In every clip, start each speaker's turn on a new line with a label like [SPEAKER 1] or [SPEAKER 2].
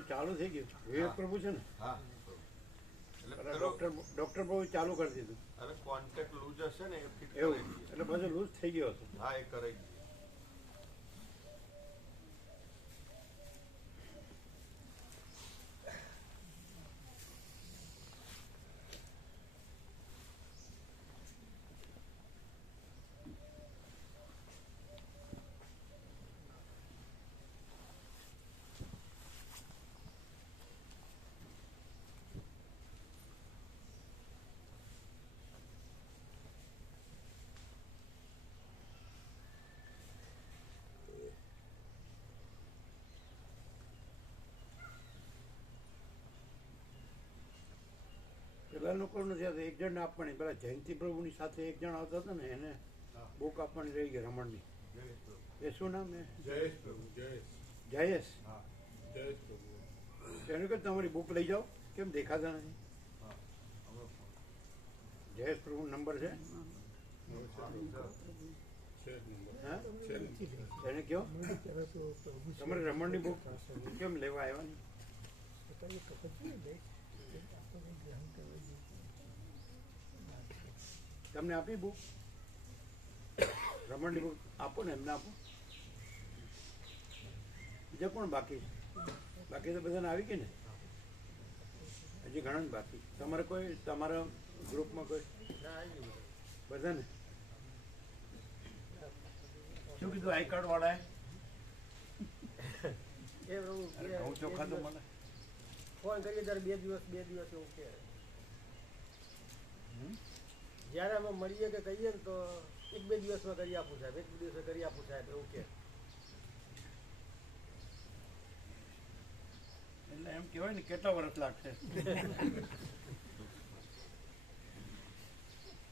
[SPEAKER 1] ચાલુ થઈ ગયું. વિવેક પ્રભુ છે ને?
[SPEAKER 2] હા
[SPEAKER 1] ડોક્ટર ડોક્ટર પ્રભુ ચાલુ કરી દીધું.
[SPEAKER 2] હવે કોન્ટેક્ટ લૂઝ હશે ને
[SPEAKER 1] એવું. એટલે પછી લૂઝ થઈ ગયો હતો
[SPEAKER 2] હા એ કરાઈ દઈએ.
[SPEAKER 1] લોકોનું છે એક જણ આપવાની. પેલા જયંતિ પ્રભુની સાથે એક જણ આવતા હતા ને એને બુક આપવાની રહી ગઈ રમણની.
[SPEAKER 2] જયેશ
[SPEAKER 1] એ શું નામ એ
[SPEAKER 2] જયેશ પ્રભુ જયેશ.
[SPEAKER 1] જયેશ?
[SPEAKER 2] જયેશ પ્રભુ.
[SPEAKER 1] એનું કે તમારી બુક લઈ જાઓ? કેમ દેખાતા નથી?
[SPEAKER 2] હા
[SPEAKER 1] જયેશ પ્રભુ નંબર છે? એને કયો તમારે રમણની બુક કેમ લેવા આવ્યા? ને તમને આપી બુક રમણની બુક આપો ને એમને આપો. બીજા કોણ બાકી? બાકી તો બધાને આવી ગઈ ને? હજી ઘણા બાકી. તમારે કોઈ તમારા ગ્રુપમાં કોઈ? બધાને? શું કીધું આઈ કાર્ડ વાળાએ?
[SPEAKER 3] એ પ્રભુ બે-
[SPEAKER 1] ચોખા તો
[SPEAKER 3] દિવસ
[SPEAKER 1] મને
[SPEAKER 3] ફોન કરીએ ત્યારે બે દિવસ બે દિવસ એવું કે? જ્યારે અમે મળીએ કે કહીએ ને તો એક બે દિવસમાં કરી આપું સાહેબ એક બે દિવસમાં કરી આપું સાહેબ એવું કે.
[SPEAKER 1] એટલે એમ કહેવાય ને કેટલા વર્ષ લાગશે?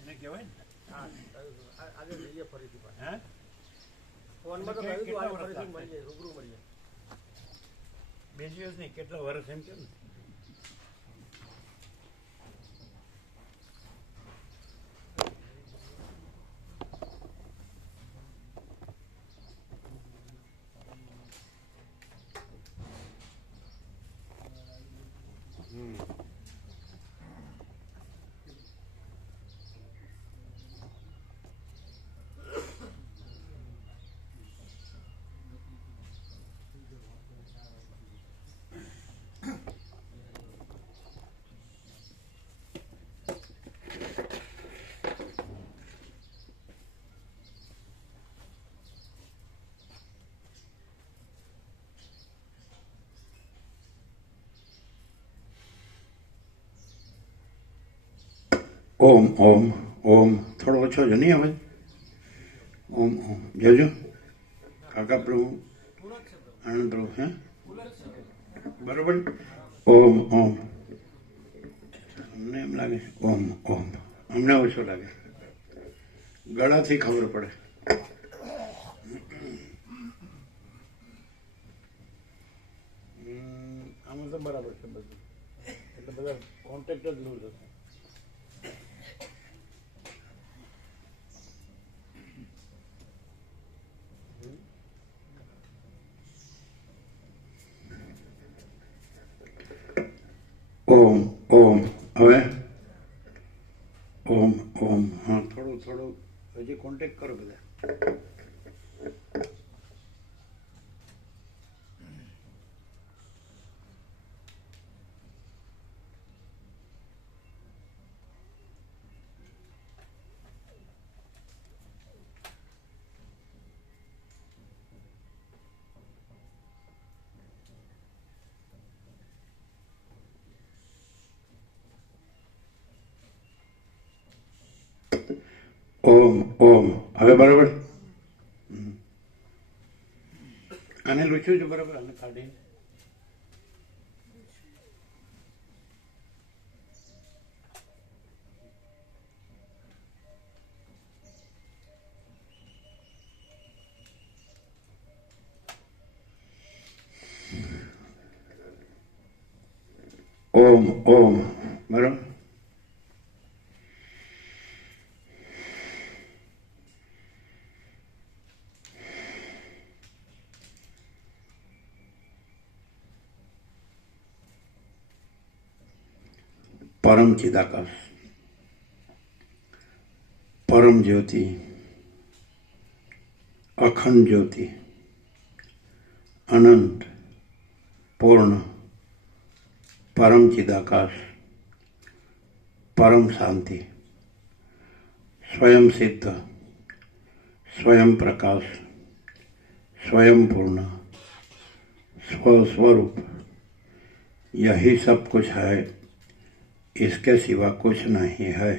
[SPEAKER 1] એને કહેવાય ને?
[SPEAKER 3] હા. આજે જઈએ ફરીથી પણ
[SPEAKER 1] હે?
[SPEAKER 3] ફોનમાં તો કહ્યું ફરીથી મળીએ રૂબરૂ મળીએ.
[SPEAKER 1] બે દિવસ નહીં કેટલા વર્ષ એમ કેમ ને? ઓમ ઓમ ઓમ. થોડો ઓછો છે નહીં અવાજ ઓમ ઓમ. જજો. કાકા પ્રભુ. આનંદ પ્રભુ, હે? બરોબર? ઓમ ઓમ. અમને એમ લાગે, ઓમ ઓમ. અમને ઓછો લાગે. ગળાથી ખબર પડે. આમાં તો બરાબર છે બધું. એટલે બધા કોન્ટેક્ટ જ લૂઝ હશે ઓમ ઓમ હવે? ઓમ ઓમ હા. થોડું થોડું હજી કોન્ટેક કરો બધા. ઓમ ઓમ. હવે બરાબર. આને લૂછ્યું છે બરાબર? આને કાઢી ઓમ ઓમ. બરાબર? चिदाकाश परम ज्योति अखंड ज्योति अनंत पूर्ण परम चिदाकाश परम शांति स्वयं सिद्ध स्वयं प्रकाश स्वयं पूर्ण स्वस्वरूप यही सब कुछ है इसके सिवा कुछ नहीं है।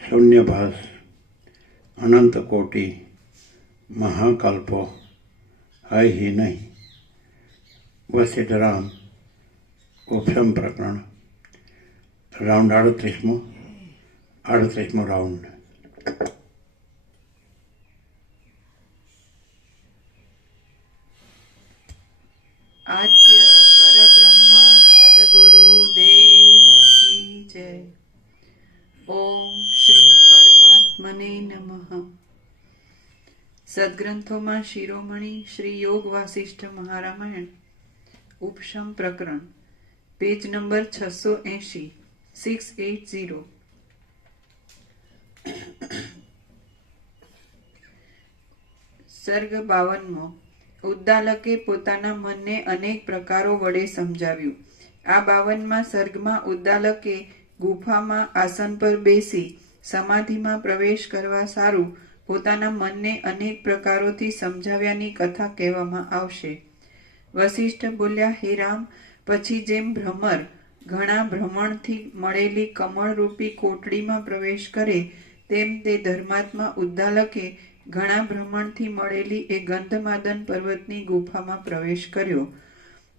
[SPEAKER 1] शून्यभास अनंत कोटि, महाकल्प है ही नहीं। वशिष्ठ राम प्रकरण, राउंड अड़तीसमो अड़तीसमो राउंड।
[SPEAKER 4] आज ઓમ શ્રી પરમાત્મને નમઃ. સદગ્રંથોમાં શિરોમણી શ્રી યોગ વાસિષ્ઠ મહારામાયણ. ઉપશમ પ્રકરણ. પેજ નંબર છસો એંશી સિક્સ એટ ઝીરો સર્ગ બાવનમો. ઉદ્દાલકે પોતાના મનને અનેક પ્રકારો વડે સમજાવ્યું. આ બાવનમાં સર્ગમાં ઉદ્દાલકે ગુફામાં આસન પર બેસી સમાધિમાં પ્રવેશ કરવા સારું પોતાના મનને અનેક પ્રકારોથી સમજાવ્યાની કથા કહેવામાં આવશે. વશિષ્ઠ બોલ્યા, હે રામ, પછી જેમ ભ્રમર ઘણા ભ્રમણથી મળેલી કમળરૂપી કોટડીમાં પ્રવેશ કરે, તેમ તે ધર્માત્મા ઉદ્દાલકે ઘણા ભ્રમણથી મળેલી એ ગંધમાદન પર્વતની ગુફામાં પ્રવેશ કર્યો.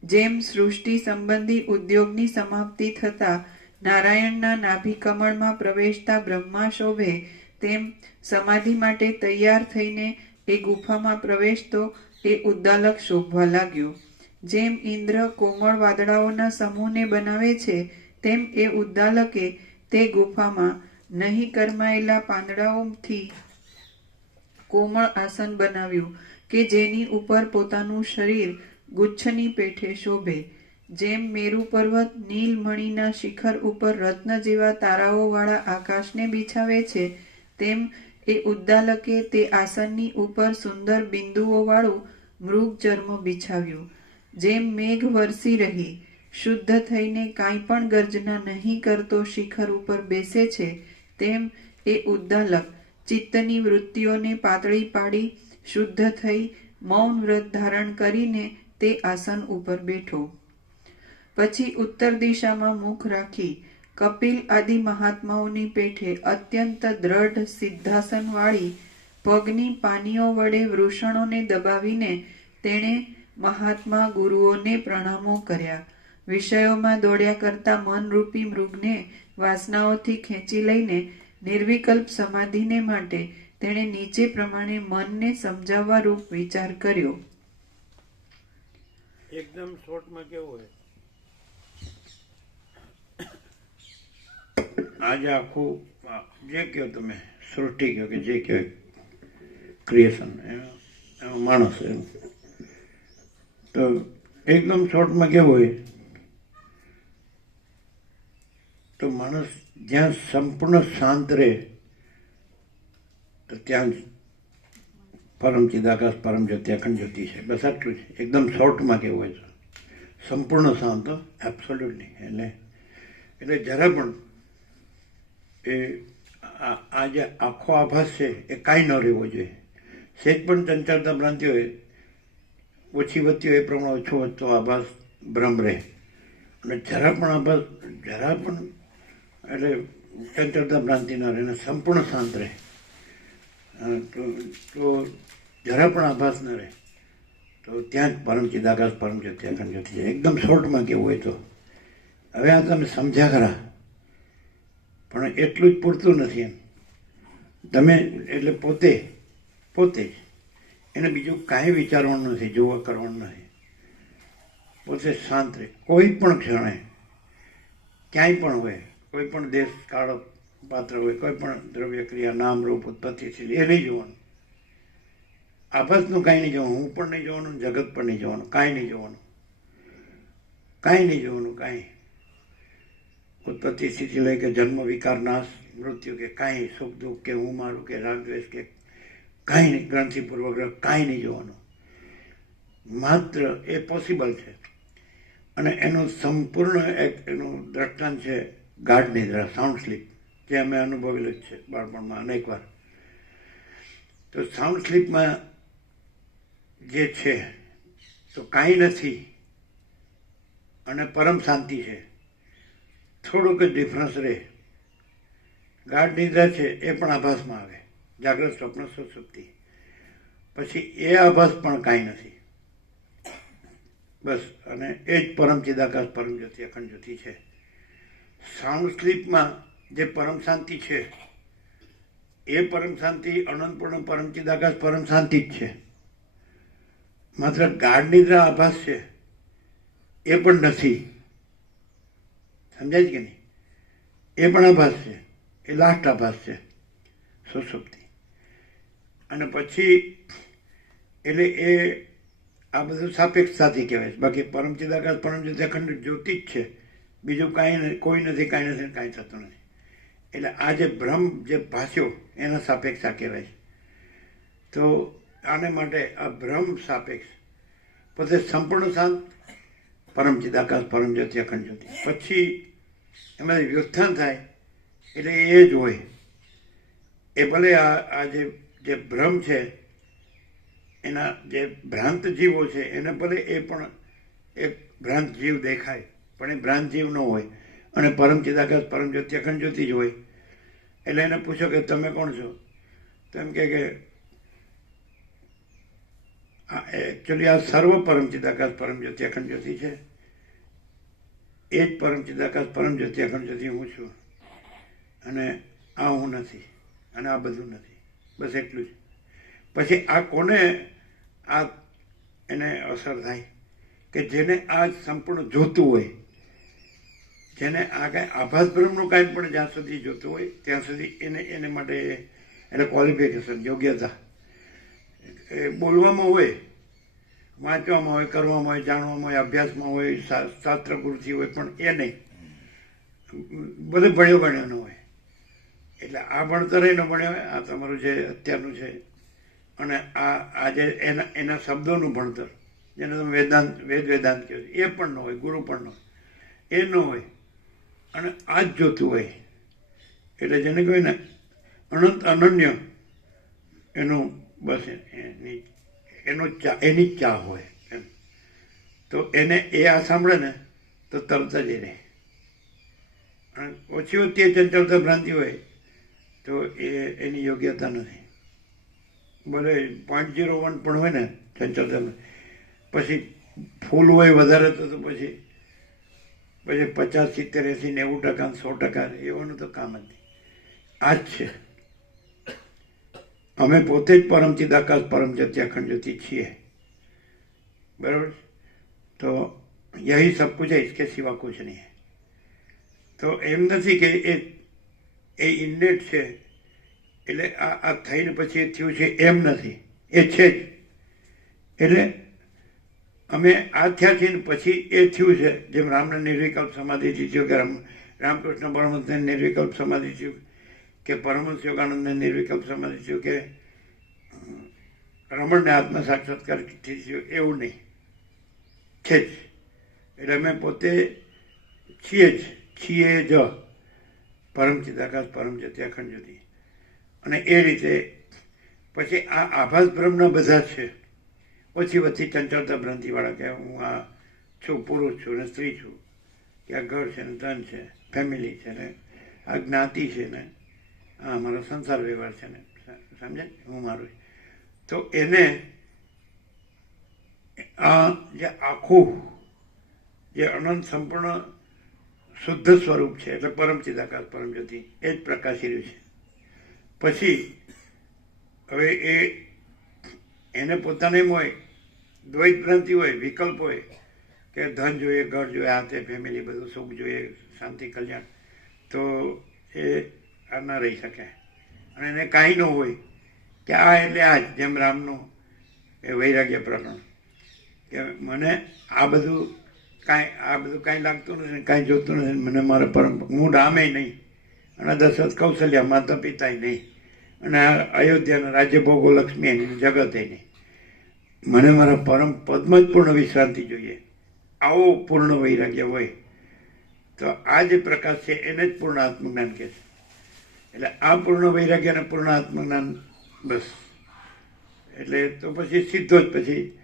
[SPEAKER 4] જેમ સૃષ્ટિ સંબંધી ઉદ્યોગની સમાપ્તિ થતા નારાયણના નાભિકમળમાં પ્રવેશતા બ્રહ્મા શોભે તેમ સમાધિ માટે તૈયાર થઈને એ ગુફામાં પ્રવેશતો એ ઉદ્દાલક શોભવા લાગ્યો. જેમ ઇન્દ્ર કોમળ વાદળાઓના સમૂહને બનાવે છે, તેમ એ ઉદ્દાલકે તે ગુફામાં નહીં કરમાયેલા પાંદડાઓથી કોમળ આસન બનાવ્યું, કે જેની ઉપર પોતાનું શરીર ગુચ્છની પેઠે શોભે. જેમ મેરુ પર્વત નીલમણીના શિખર ઉપર રત્ન જેવા તારાઓવાળા આકાશને બિછાવે છે, તેમ એ ઉદ્દાલકે તે આસનની ઉપર સુંદર બિંદુઓવાળું મૃગ ચર્મ બિછાવ્યું. જેમ મેઘ વરસી રહી, શુદ્ધ થઈને કાંઈ પણ ગર્જના નહીં કરતો શિખર ઉપર બેસે છે, તેમ એ ઉદ્દાલક ચિત્તની વૃત્તિઓને પાતળી પાડી, શુદ્ધ થઈ, મૌન વ્રત ધારણ કરીને તે આસન ઉપર બેઠો. પછી ઉત્તર દિશામાં મુખ રાખી કપિલ આદિ મહાત્માઓની પેઠે અત્યંત દ્રઢ સિદ્ધાસનવાળી પગની પાનીઓ વડે વૃષણોને દબાવીને તેણે મહાત્મા ગુરુઓને પ્રણામો કર્યા. વિષયોમાં દોડ્યા કરતા મનરૂપી મૃગને વાસનાઓથી ખેંચી લઈને નિર્વિકલ્પ સમાધિને માટે તેણે નીચે પ્રમાણે મનને સમજાવવા રૂપ વિચાર કર્યો.
[SPEAKER 1] એકદમ શોર્ટમાં કેવું હોય? આજે આખું જે કહો તમે, સૃષ્ટિ કહો કે જે કહો ક્રિએશન એમાં માણસ એમ તો એકદમ શોર્ટમાં કેવું હોય? તો માણસ જ્યાં સંપૂર્ણ શાંત રહે, તો ત્યાં પરમ ચિદાકાશ, પરમ જ્યોતિ અખંડ જ્યોતિ છે. બસ આટલું છે એકદમ શોર્ટમાં કેવું હોય છે સંપૂર્ણ શાંત એબ્સોલ્યુટલી એટલે એટલે જરા પણ એ આ જે આખો આભાસ છે, એ કાંઈ ન રહેવો જોઈએ. સેજ પણ ચંચળતા ભ્રાંતિ હોય, ઓછી વધતી હોય એ પ્રમાણે ઓછો વધતો આભાસ ભ્રમ રહે. અને જરા પણ આભાસ, જરા પણ એટલે ચંચળતા ભ્રાંતિ ન રહે અને સંપૂર્ણ શાંત રહે. તો તો જરા પણ આભાસ ન રહે. તો ત્યાં જ પરમ ચિદાકાશ, પરમ જ્યોતિ અખંડ જ્યોતિ છે એકદમ શોર્ટમાં કેવું હોય તો. હવે આ તમે સમજ્યા ખરા. પણ એટલું જ પૂરતું નથી એમ. તમે એટલે પોતે પોતે. જ એને બીજું કાંઈ વિચારવાનું નથી, જોવા કરવાનું નથી. પોતે શાંત રહે. કોઈ પણ ક્ષણે, ક્યાંય પણ હોય, કોઈ પણ દેશ, કાળો, પાત્ર હોય, કોઈ પણ દ્રવ્ય ક્રિયા નામ, રૂપ ઉત્પત્તિશીલ એ નહીં જોવાનું. આભાસનું કાંઈ નહીં જોવાનું, હું પણ નહીં જોવાનું, જગત પણ નહીં જોવાનું, કાંઈ નહીં જોવાનું. કાંઈ નહીં જોવાનું, કાંઈ. ઉત્પત્તિ સ્થિતિ લઈ કે જન્મ વિકાર, નાશ, મૃત્યુ કે કાંઈ, સુખ, દુઃખ કે હું મારું કે રાગદ્વેષ કે કાંઈ નહીં ગ્રંથિપૂર્વક કાંઈ નહીં જોવાનું. માત્ર એ પોસિબલ છે. અને એનું સંપૂર્ણ એક એનું દ્રષ્ટાંત છે ગાઢ નિદ્રા સાઉન્ડ સ્લીપ જે અમે અનુભવેલું જ છે બાળપણમાં અનેકવાર તો સાઉન્ડ સ્લીપમાં જે છે, તો કાંઈ નથી અને પરમ શાંતિ છે. થોડુંક જ ડિફરન્સ રહે. ગાઢ નિદ્રા છે એ પણ આભાસમાં આવે. જાગ્રત સ્વપ્ન સુસુપ્તિ. પછી એ આભાસ પણ કાંઈ નથી. બસ, અને એ જ પરમ ચિદાકાશ, પરમ જ્યોતિ, અખંડ જ્યોતિ છે. સાઉન્ડ સ્લીપમાં જે પરમ શાંતિ છે, એ પરમ શાંતિ અનંતપૂર્ણ પરમ ચિદાકાશ, પરમ શાંતિ જ છે. માત્ર ગાઢ નિદ્રા, આભાસ છે, એ પણ નથી. સમજાય છે કે નહીં? એ પણ આભાસ છે. એ લાસ્ટ આભાસ છે. સુસુપ્તિ. અને પછી એટલે એ આ બધું સાપેક્ષતાથી કહેવાય છે. બાકી પરમ ચિદાકાશ અખંડ જ્યોતિ જ છે. બીજું કાંઈ નથી કોઈ નથી, કાંઈ નથી કાંઈ થતું નથી. એટલે આ જે ભ્રમ જે ભાષ્યો એના સાપેક્ષા કહેવાય છે. તો આને માટે આ ભ્રમ સાપેક્ષ. પોતે સંપૂર્ણ શાંત પરમ ચિદાકાશ પરમ જ્યોતિ અખંડ જ્યોતિ. પછી એમાં વ્યુત્થાન થાય એટલે એ જ હોય. એ ભલે આ આ જે જે ભ્રમ છે, એના જે ભ્રાંત જીવો છે, એને ભલે એ પણ એક ભ્રાંત જીવ દેખાય, પણ એ ભ્રાંત જીવ ન હોય. અને પરમ ચિદાકાશ, પરમ જ્યોતિ, અખંડ જ્યોતિ જ હોય. એટલે એને પૂછો કે તમે કોણ છો? તો એમ કે એકચ્યુઅલી આ સર્વ પરમ ચિદાકાશ, પરમ જ્યોતિ, અખંડ જ્યોતિ છે. એ જ પરમ ચિદાકાશ, પરમ જ્યોતિ, અખંડ જ્યોતિ હું છું. અને આ હું નથી, અને આ બધું નથી. બસ એટલું જ. પછી આ કોને આ એને અસર થાય? કે જેને આ સંપૂર્ણ જોતું હોય, જેને આ કાંઈ આભાસ બ્રહ્મનું કાંઈ પણ જ્યાં સુધી જોતું હોય, ત્યાં સુધી એને એને માટે એને ક્વોલિફિકેશન યોગ્યતા. એ બોલવામાં હોય વાંચવામાં હોય, કરવામાં હોય, જાણવામાં હોય, અભ્યાસમાં હોય શાસ્ત્ર ગુરુથી હોય, પણ એ નહીં. બધું ભણ્યો ભણ્યો ન હોય. એટલે આ ભણતર એનો ભણ્યો હોય આ તમારું જે અત્યારનું છે. અને આ આજે એના એના શબ્દોનું ભણતર, જેને તમે વેદાંત વેદ વેદાંત કહો એ પણ ન હોય, ગુરુ પણ ન હોય. એ ન હોય. અને આ જ જોતું હોય. એટલે જેને કહ્યું ને, અનંત અનન્ય એનું બસ એની એનો ચા એની ચા હોય એમ. તો એને એ આ સાંભળે ને, તો તરત જ એને ઓછી ઓછી ચંચળતા ભ્રાંતિ હોય. તો એ એની યોગ્યતા નથી. ભલે પોઈન્ટ ઝીરો વન પણ હોય ને ચંચળતા પછી ફૂલ હોય વધારે તો પછી પછી પચાસ સિત્તેર એંસી નેવું ટકા સો ટકા એવાનું તો કામ જ નહીં. આ જ છે. અમે પોતે જ પરમ ચિદાકાશ પરમ જ્યોતિ અખંડ જ્યોતિ છીએ બરાબર તો યહી સબ કુછ है इसके सिवा कुछ नहीं है તો એમ નથી કે એ એ ઇન્નેટ છે એટલે આ આ થઈને પછી એ થયું છે એમ નથી એ છે જ એટલે અમે આ થયા છીએ ને પછી એ થયું છે જેમ રામને નિર્વિકલ્પ સમાધિથી થયું કે રામ રામકૃષ્ણ પરમહંસને નિર્વિકલ્પ સમાધિ થયું કે પરમહંસ યોગાનંદને નિર્વિકલ્પ થયું કે રમણને આત્મ સાક્ષાત્કાર થયું એવું નહીં. છે જ. એટલે અમે પોતે છીએ જ છીએ જ. પરમ ચિદાકાશ પરમ જ્યોતિ અખંડ જ્યોતિ અને એ રીતે પછી આ આભાસ બ્રહ્મના બધા છે. ઓછી વચ્ચે ચંચળતા ભ્રાંતિવાળા કે હું આ છું, પુરુષ છું ને સ્ત્રી છું. કે આ ઘર છે ને ધન છે ફેમિલી છે ને, આ જ્ઞાતિ છે ને આ અમારો સંસાર વ્યવહાર છે ને સમજે? હું મારું તો એને આ જે આખું, જે અનંત સંપૂર્ણ શુદ્ધ સ્વરૂપ છે, એટલે પરમ ચિદાકાશ, પરમ એ જ પ્રકાશી રહ્યું છે. પછી હવે એ એને પોતાને હોય, દ્વૈત ભ્રાંતિ હોય, વિકલ્પ હોય, કે ધન જોઈએ, ઘર જોઈએ આ તે ફેમિલી બધું, સુખ જોઈએ, શાંતિ, કલ્યાણ, તો ન રહી શકે. અને એને કાંઈ ન હોય કે આ એટલે આ જેમ રામનું એ વૈરાગ્ય પ્રકરણ. કે મને આ બધું કાંઈ, આ બધું કાંઈ લાગતું નથી કાંઈ જોતું નથી મને મારે પરમ હું રામે નહીં. અને દશરથ કૌશલ્યા માતા પિતાય નહીં. અને અયોધ્યાના રાજ્ય ભોગો લક્ષ્મી એની જગતે નહીં. મને મારા પરમ પદમાં જ પૂર્ણ વિશ્રાંતિ જોઈએ. આવો પૂર્ણ વૈરાગ્ય હોય. તો આ જે પ્રકાશ છે એને જ પૂર્ણ આત્મજ્ઞાન કહે છે. એટલે આ પૂર્ણ વૈરાગ્ય અને પૂર્ણ આત્મજ્ઞાન બસ. એટલે તો પછી સીધો જ પછી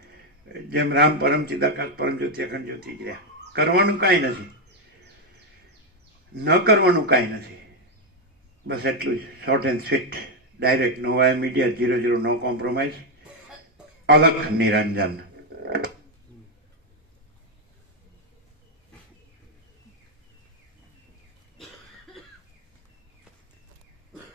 [SPEAKER 1] જેમ રામ પરમ ચિદાકાશ, પરમ જ્યોતિ, અખંડ જ્યોતિ રહ્યા. કરવાનું કાંઈ નથી. ન કરવાનું કાંઈ નથી. બસ એટલું જ. Short and sweet direct no Y media zero zero no compromise Alakh Niranjan.